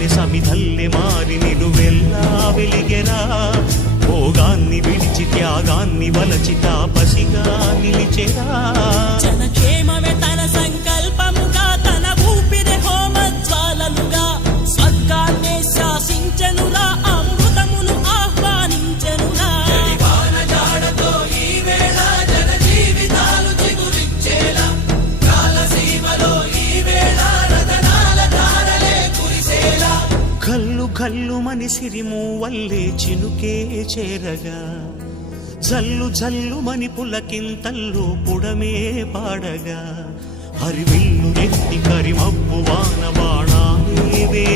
కన్నె సమిధల్లె మారి నిలువెల్లా వెలిగెరా. భోగాన్ని విడిచి త్యాగాన్ని వలచి తాపసిగా నిలిచెరా. జనక్షేమమే తన సంకల్పముగా, తన ఊపిరి హోమజ్వాలలుగా, స్వర్గాన్నే శాసించెనురా, అమృతమును ఆహ్వానించెనురా. కల్లు కల్లు మని సిరిమూవల్లే చినుకే చేరగా, జల్లు జల్లు మని పులకింతల్లు పుడమే పాడగా, హరివిల్లు ఎత్తి కరిమబ్బు వాన బాణాలే